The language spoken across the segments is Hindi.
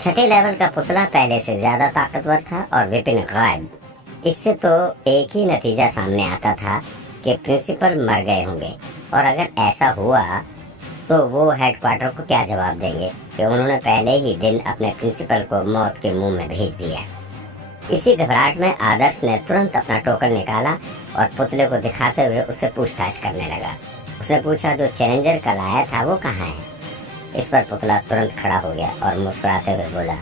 छठे लेवल का पुतला पहले से ज्यादा ताकतवर था और विपिन गायब। इससे तो एक ही नतीजा सामने आता था कि प्रिंसिपल मर गए होंगे। और अगर ऐसा हुआ तो वो हेडक्वार्टर को क्या जवाब देंगे कि उन्होंने पहले ही दिन अपने प्रिंसिपल को मौत के मुंह में भेज दिया। इसी घबराहट में आदर्श ने तुरंत अपना टोकन निकाला और पुतले को दिखाते हुए उससे पूछताछ करने लगा। उसने पूछा, जो चैलेंजर कल आया था वो कहाँ है? इस पर पुतला तुरंत खड़ा हो गया और मुस्कुराते हुए बोला,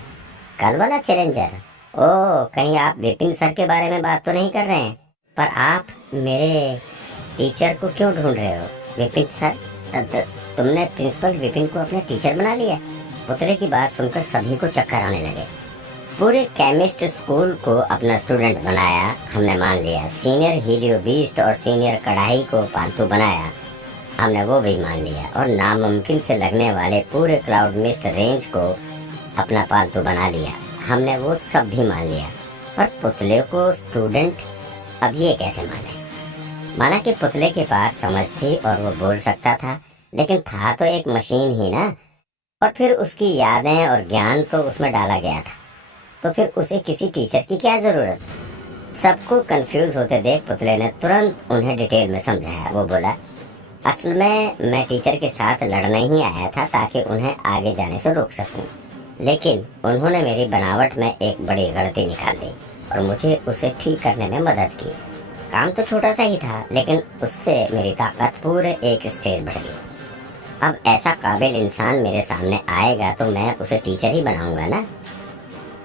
कल वाला चैलेंजर? ओह, कहीं आप विपिन सर के बारे में बात तो नहीं कर रहे हैं? पर आप मेरे टीचर को क्यों ढूंढ रहे हो? विपिन सर, तुमने प्रिंसिपल विपिन को अपने टीचर बना लिया? पुतले की बात सुनकर सभी को चक्कर आने लगे। पूरे केमिस्ट स्कूल को अपना स्टूडेंट बनाया, हमने मान लिया। सीनियर हीलियो बीस्ट और सीनियर कढ़ाई को पालतू बनाया, हमने वो भी मान लिया। और नामुमकिन से लगने वाले पूरे क्लाउड मिस्ट रेंज को अपना पालतू बना लिया, हमने वो सब भी मान लिया। पर पुतले को स्टूडेंट अब ये कैसे माने? माना कि पुतले के पास समझ थी और वो बोल सकता था, लेकिन था तो एक मशीन ही ना। और फिर उसकी यादें और ज्ञान तो उसमें डाला गया था, तो फिर उसे किसी टीचर की क्या जरूरत? सबको कंफ्यूज होते देख पुतले ने तुरंत उन्हें डिटेल में समझाया। वो बोला, असल में मैं टीचर के साथ लड़ने ही आया था ताकि उन्हें आगे जाने से रोक सकूं। लेकिन उन्होंने मेरी बनावट में एक बड़ी गलती निकाल दी और मुझे उसे ठीक करने में मदद की। काम तो छोटा सा ही था, लेकिन उससे मेरी ताकत पूरे एक स्टेज बढ़ गई। अब ऐसा काबिल इंसान मेरे सामने आएगा तो मैं उसे टीचर ही बनाऊंगा ना।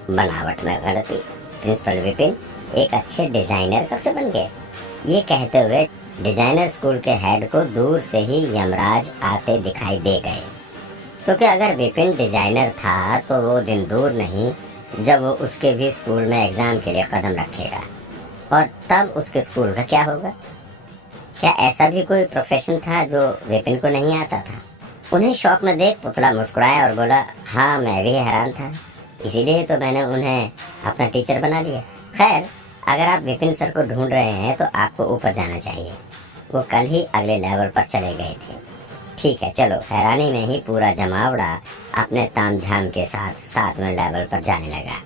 बनावट में गलती? प्रिंसिपल विपिन एक अच्छे डिजाइनर कब से बन गए? ये कहते हुए डिजाइनर स्कूल के हेड को दूर से ही यमराज आते दिखाई दे गए। क्योंकि अगर विपिन डिजाइनर था तो वो दिन दूर नहीं जब वो उसके भी स्कूल में एग्जाम के लिए कदम रखेगा। और तब उसके स्कूल का क्या होगा? क्या ऐसा भी कोई प्रोफेशन था जो विपिन को नहीं आता था? उन्हें शौक में देख पुतला मुस्कुराया और बोला, हाँ मैं भी हैरान था, इसीलिए तो मैंने उन्हें अपना टीचर बना लिया। खैर, अगर आप विपिन सर को ढूंढ रहे हैं तो आपको ऊपर जाना चाहिए। वो कल ही अगले लेवल पर चले गए थे। ठीक है, चलो। हैरानी में ही पूरा जमावड़ा अपने तामझाम के साथ 7वें लेवल पर जाने लगा।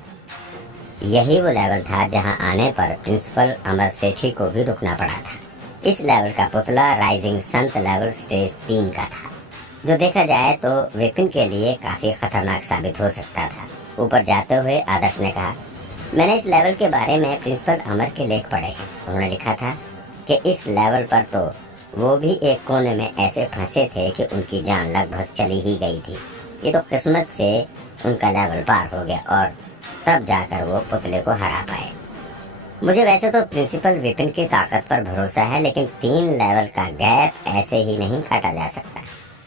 यही वो लेवल था जहां आने पर प्रिंसिपल अमर सेठी को भी रुकना पड़ा था। इस लेवल का पुतला राइजिंग संत लेवल स्टेज 3 का था, जो देखा जाए तो विपिन के लिए काफी खतरनाक साबित हो सकता था। ऊपर जाते हुए आदर्श ने कहा, मैंने इस लेवल के बारे में प्रिंसिपल अमर के लेख पढ़े हैं। उन्होंने लिखा था कि इस लेवल पर तो वो भी एक कोने में ऐसे फंसे थे कि उनकी जान लगभग चली ही गई थी। ये तो किस्मत से उनका लेवल पार हो गया और तब जाकर वो पुतले को हरा पाए। मुझे वैसे तो प्रिंसिपल विपिन की ताकत पर भरोसा है, लेकिन 3 लेवल का गैप ऐसे ही नहीं काटा जा सकता।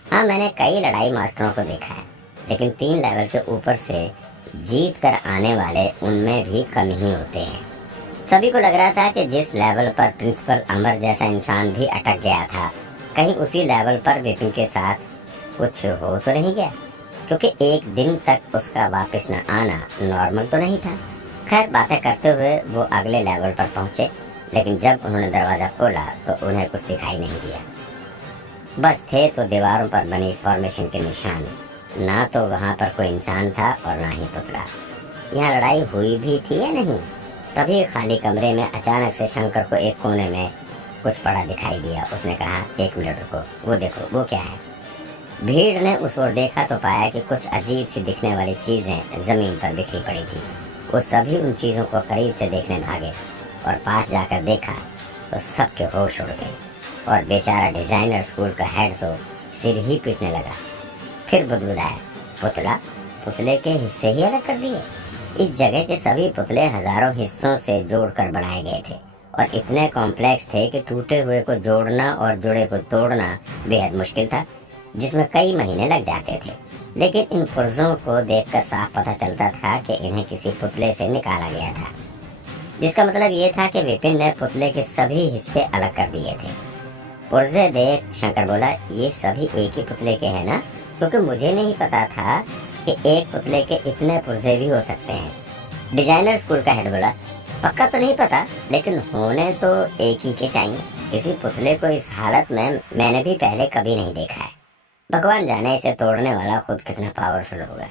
हाँ, मैंने कई लड़ाई मास्टरों को देखा है, लेकिन 3 लेवल के ऊपर से जीत कर आने वाले उनमें भी कम ही होते हैं। सभी को लग रहा था कि जिस लेवल पर प्रिंसिपल अमर जैसा इंसान भी अटक गया था, कहीं उसी लेवल पर विपिन के साथ कुछ हो तो नहीं गया, क्योंकि एक दिन तक उसका वापस न आना नॉर्मल तो नहीं था। खैर, बातें करते हुए वो अगले लेवल पर पहुंचे, लेकिन जब उन्होंने दरवाजा खोला तो उन्हें कुछ दिखाई नहीं दिया। बस थे तो दीवारों पर बनी फॉर्मेशन के निशान, ना तो वहां पर कोई इंसान था और ना ही पुतला। यहाँ लड़ाई हुई भी थी या नहीं? तभी खाली कमरे में अचानक से शंकर को एक कोने में कुछ पड़ा दिखाई दिया। उसने कहा, 1 मिनट रुको, वो देखो, वो क्या है? भीड़ ने उस ओर देखा तो पाया कि कुछ अजीब सी दिखने वाली चीजें जमीन पर बिखरी पड़ी थी। वो सभी उन चीजों को करीब से देखने भागे और पास जाकर देखा तो सबके होश उड़ गए और बेचारा डिजाइनर स्कूल का हेड तो सिर ही पीटने लगा। फिर बुदबुदाया, पुतला? पुतले के हिस्से ही अलग कर दिए? इस जगह के सभी पुतले हजारों हिस्सों से जोड़कर बनाए गए थे और इतने कॉम्प्लेक्स थे कि टूटे हुए को जोड़ना और जुड़े को तोड़ना बेहद मुश्किल था, जिसमें कई महीने लग जाते थे। लेकिन इन पुर्जों को देखकर साफ पता चलता था कि इन्हें किसी पुतले से निकाला गया था, जिसका मतलब ये था कि विपिन ने पुतले के सभी हिस्से अलग कर दिए थे। पुर्जे देख शंकर बोला, ये सभी एक ही पुतले के हैं ना? क्योंकि मुझे नहीं पता था कि एक पुतले के इतने पुर्जे भी हो सकते हैं। डिजाइनर स्कूल का हेड बोला, पक्का तो नहीं पता, लेकिन होने तो एक ही के चाहिए। किसी पुतले को इस हालत में मैंने भी पहले कभी नहीं देखा है। भगवान जाने इसे तोड़ने वाला खुद कितना पावरफुल होगा।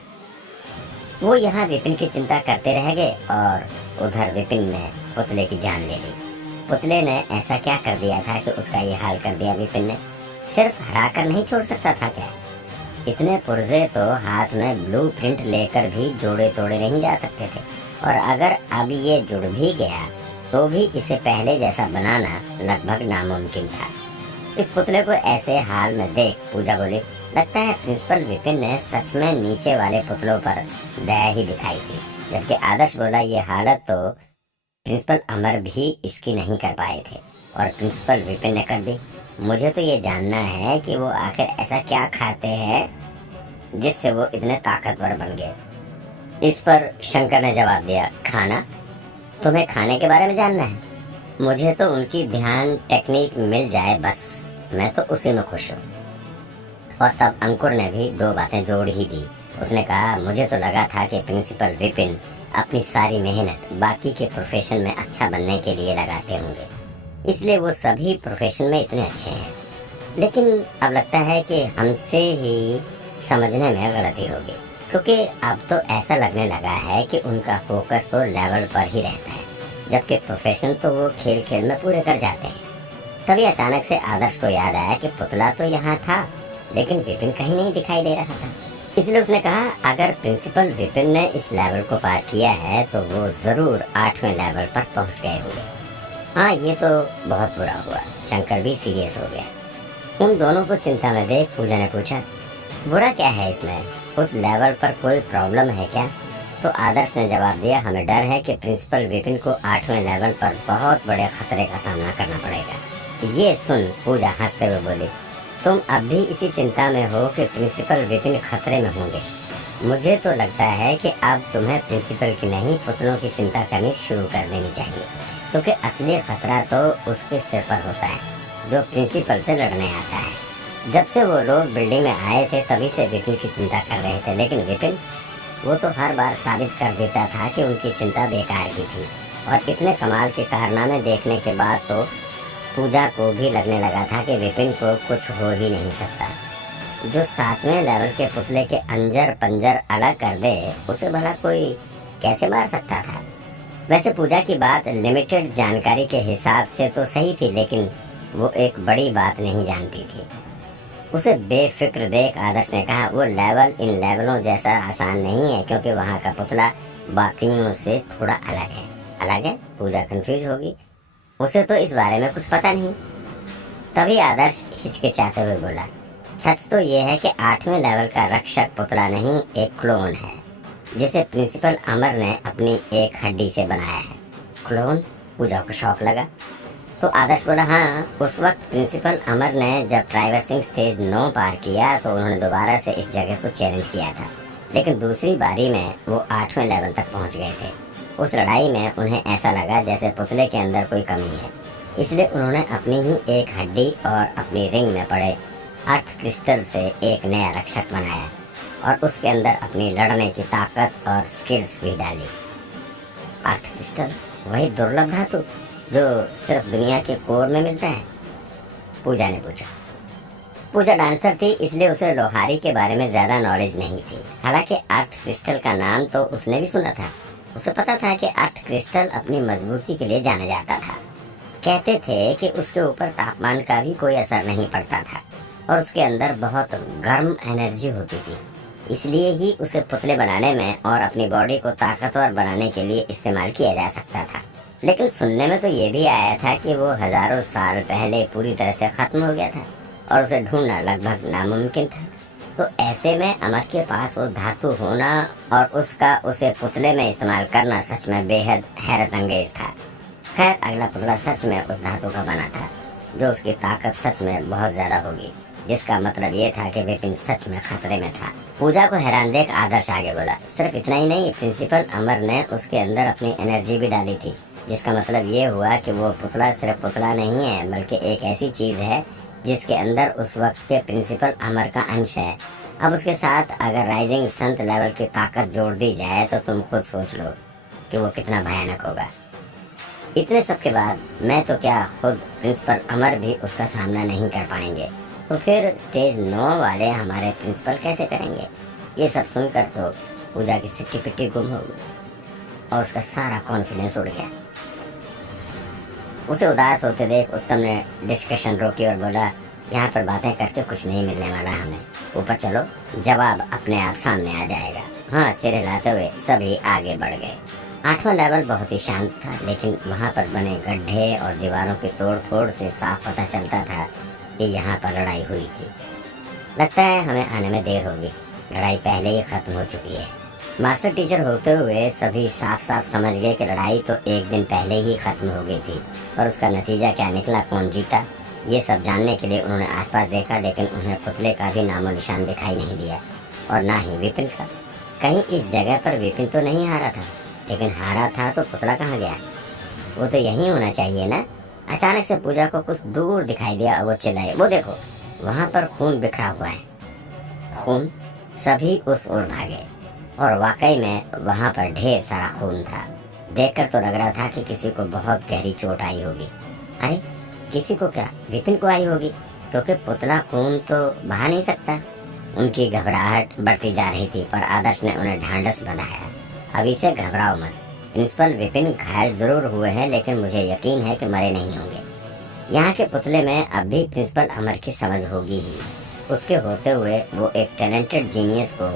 वो यहाँ विपिन की चिंता करते रह गए और उधर विपिन ने पुतले की जान ले ली। पुतले ने ऐसा क्या कर दिया था कि उसका ये हाल कर दिया विपिन ने? सिर्फ हरा कर नहीं छोड़ सकता था क्या? इतने पुर्जे तो हाथ में ब्लूप्रिंट लेकर भी जोड़े तोड़े नहीं जा सकते थे, और अगर अब ये जुड़ भी गया तो भी इसे पहले जैसा बनाना लगभग नामुमकिन था। इस पुतले को ऐसे हाल में देख पूजा बोली, लगता है प्रिंसिपल विपिन ने सच में नीचे वाले पुतलों पर दया ही दिखाई थी। जबकि आदर्श बोला, ये हालत तो प्रिंसिपल अमर भी इसकी नहीं कर पाए थे और प्रिंसिपल विपिन ने कर दी। मुझे तो ये जानना है कि वो आखिर ऐसा क्या खाते हैं जिससे वो इतने ताकतवर बन गए। इस पर शंकर ने जवाब दिया, खाना? तुम्हें खाने के बारे में जानना है? मुझे तो उनकी ध्यान टेक्निक मिल जाए बस, मैं तो उसी में खुश हूँ। और तब अंकुर ने भी दो बातें जोड़ ही दी। उसने कहा, मुझे तो लगा था कि प्रिंसिपल विपिन अपनी सारी मेहनत बाकी के प्रोफेशन में अच्छा बनने के लिए लगाते होंगे, इसलिए वो सभी प्रोफेशन में इतने अच्छे हैं। लेकिन अब लगता है कि हमसे ही समझने में गलती होगी, क्योंकि अब तो ऐसा लगने लगा है कि उनका फोकस तो लेवल पर ही रहता है, जबकि प्रोफेशन तो वो खेल खेल में पूरे कर जाते हैं। तभी अचानक से आदर्श को याद आया कि पुतला तो यहाँ था, लेकिन विपिन कहीं नहीं दिखाई दे रहा था। इसलिए उसने कहा, अगर प्रिंसिपल विपिन ने इस लेवल को पार किया है तो वो जरूर 8वें लेवल पर पहुँच गए होंगे। हाँ, ये तो बहुत बुरा हुआ। शंकर भी सीरियस हो गया। उन दोनों को चिंता में देख पूजा ने पूछा, बुरा क्या है इसमें? उस लेवल पर कोई प्रॉब्लम है क्या? तो आदर्श ने जवाब दिया, हमें डर है कि प्रिंसिपल विपिन को 8वें लेवल पर बहुत बड़े खतरे का सामना करना पड़ेगा। ये सुन पूजा हंसते हुए बोली, तुम अब भी इसी चिंता में हो कि प्रिंसिपल विपिन खतरे में होंगे? मुझे तो लगता है कि अब तुम्हें प्रिंसिपल की नहीं पुतलों की चिंता करनी शुरू कर देनी चाहिए, क्योंकि असली खतरा तो उसके सिर पर होता है जो प्रिंसिपल से लड़ने आता है। जब से वो लोग बिल्डिंग में आए थे तभी से विपिन की चिंता कर रहे थे, लेकिन विपिन वो तो हर बार साबित कर देता था कि उनकी चिंता बेकार की थी। और इतने कमाल के कारनामे देखने के बाद तो पूजा को भी लगने लगा था कि विपिन को कुछ हो ही नहीं सकता। जो 7वें लेवल के पुतले के अंजर पंजर अलग कर दे, उसे भला कोई कैसे मार सकता था? वैसे पूजा की बात लिमिटेड जानकारी के हिसाब से तो सही थी, लेकिन वो एक बड़ी बात नहीं जानती थी। उसे बेफिक्र देख आदर्श ने कहा, वो लेवल इन लेवलों जैसा आसान नहीं है, क्योंकि वहाँ का पुतला बाकियों से थोड़ा अलग है। अलग है? पूजा कंफ्यूज होगी, उसे तो इस बारे में कुछ पता नहीं। तभी आदर्श हिचकिचाते हुए बोला, सच तो ये है कि 8वें लेवल का रक्षक पुतला नहीं, एक क्लोन है जिसे प्रिंसिपल अमर ने अपनी एक हड्डी से बनाया है। क्लोन? पूजा को शौक लगा। तो आदर्श बोला, हाँ, उस वक्त प्रिंसिपल अमर ने जब ट्राइवर्सिंग स्टेज 9 पार किया तो उन्होंने दोबारा से इस जगह को चैलेंज किया था, लेकिन दूसरी बारी में वो 8वें लेवल तक पहुंच गए थे। उस लड़ाई में उन्हें ऐसा लगा जैसे पुतले के अंदर कोई कमी है, इसलिए उन्होंने अपनी ही एक हड्डी और अपनी रिंग में पड़े अर्थ क्रिस्टल से एक नया रक्षक बनाया और उसके अंदर अपनी लड़ने की ताकत और स्किल्स भी डाली। अर्थ क्रिस्टल? वही दुर्लभ धातु जो सिर्फ दुनिया के कोर में मिलता है? पूजा ने पूछा। पूजा डांसर थी, इसलिए उसे लोहारी के बारे में ज्यादा नॉलेज नहीं थी। हालांकि अर्थ क्रिस्टल का नाम तो उसने भी सुना था। उसे पता था कि अर्थ क्रिस्टल अपनी मजबूती के लिए जाना जाता था। कहते थे कि उसके ऊपर तापमान का भी कोई असर नहीं पड़ता था और उसके अंदर बहुत गर्म एनर्जी होती थी, इसलिए ही उसे पुतले बनाने में और अपनी बॉडी को ताकतवर बनाने के लिए इस्तेमाल किया जा सकता था। लेकिन सुनने में तो ये भी आया था कि वो हजारों साल पहले पूरी तरह से खत्म हो गया था और उसे ढूंढना लगभग नामुमकिन था। तो ऐसे में अमर के पास वो धातु होना और उसका उसे पुतले में इस्तेमाल करना सच में बेहद हैरत अंगेज था। खैर, अगला पुतला सच में उस धातु का बना था, जो उसकी ताकत सच में बहुत ज्यादा होगी, जिसका मतलब ये था कि विपिन सच में खतरे में था। पूजा को हैरान देख आदर्श आगे बोला, सिर्फ इतना ही नहीं, प्रिंसिपल अमर ने उसके अंदर अपनी एनर्जी भी डाली थी, जिसका मतलब ये हुआ कि वो पुतला सिर्फ पुतला नहीं है, बल्कि एक ऐसी चीज है जिसके अंदर उस वक्त के प्रिंसिपल अमर का अंश है। अब उसके साथ अगर राइजिंग संत लेवल की ताकत जोड़ दी जाए तो तुम खुद सोच लो कि वो कितना भयानक होगा। इतने सब के बाद मैं तो क्या, खुद प्रिंसिपल अमर भी उसका सामना नहीं कर पाएंगे, तो फिर स्टेज 9 वाले हमारे प्रिंसिपल कैसे करेंगे? ये सब सुनकर तो पूजा की सिट्टी पिट्टी गुम हो गई और उसका सारा कॉन्फिडेंस उड़ गया। उसे उदास होते देख उत्तम ने डिस्कशन रोकी और बोला, यहाँ पर बातें करके कुछ नहीं मिलने वाला हमें, ऊपर चलो, जवाब अपने आप सामने आ जाएगा। हाँ, सिर हिलाते हुए सभी आगे बढ़ गए। 8वां लेवल बहुत ही शांत था, लेकिन वहाँ पर बने गड्ढे और दीवारों की तोड़ फोड़ से साफ पता चलता था कि यहाँ पर लड़ाई हुई थी। लगता है हमें आने में देर होगी, लड़ाई पहले ही खत्म हो चुकी है। मास्टर टीचर होते हुए सभी साफ साफ समझ गए कि लड़ाई तो एक दिन पहले ही खत्म हो गई थी, पर उसका नतीजा क्या निकला, कौन जीता, ये सब जानने के लिए उन्होंने आसपास देखा, लेकिन उन्हें पुतले का भी नामो निशान दिखाई नहीं दिया और ना ही विपिन का। कहीं इस जगह पर विपिन तो नहीं हारा था, लेकिन हारा था तो पुतला कहाँ गया? वो तो यहीं होना चाहिए ना। अचानक से पूजा को कुछ दूर दिखाई दिया और वो चिल्लाई, वो देखो, वहाँ पर खून बिखरा हुआ है। खून? सभी उस ओर भागे और वाकई में वहाँ पर ढेर सारा खून था। देखकर तो लग रहा था कि किसी को बहुत गहरी चोट आई होगी। अरे किसी को क्या, विपिन को आई होगी, क्योंकि पुतला खून तो बहा नहीं सकता। उनकी घबराहट बढ़ती जा रही थी, पर आदर्श ने उन्हें ढांढस बंधाया, अभी से घबराओ मत। प्रिंसिपल विपिन घायल जरूर हुए हैं, लेकिन मुझे यकीन है कि मरे नहीं होंगे। यहाँ के पुतले में अब भी प्रिंसिपल अमर की समझ होगी ही। उसके होते हुए वो एक टैलेंटेड जीनियस को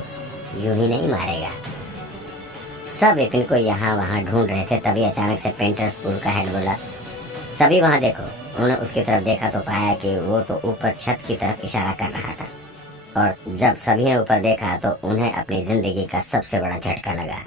यूं ही नहीं मारेगा। सब विपिन को यहाँ वहाँ ढूंढ रहे थे, तभी अचानक से पेंटर स्कूल का हेड बोला, सभी वहाँ देखो। उन्होंने उसकी तरफ देखा तो पाया कि वो तो ऊपर छत की तरफ इशारा कर रहा था, और जब सभी ने ऊपर देखा तो उन्हें अपनी जिंदगी का सबसे बड़ा झटका लगा।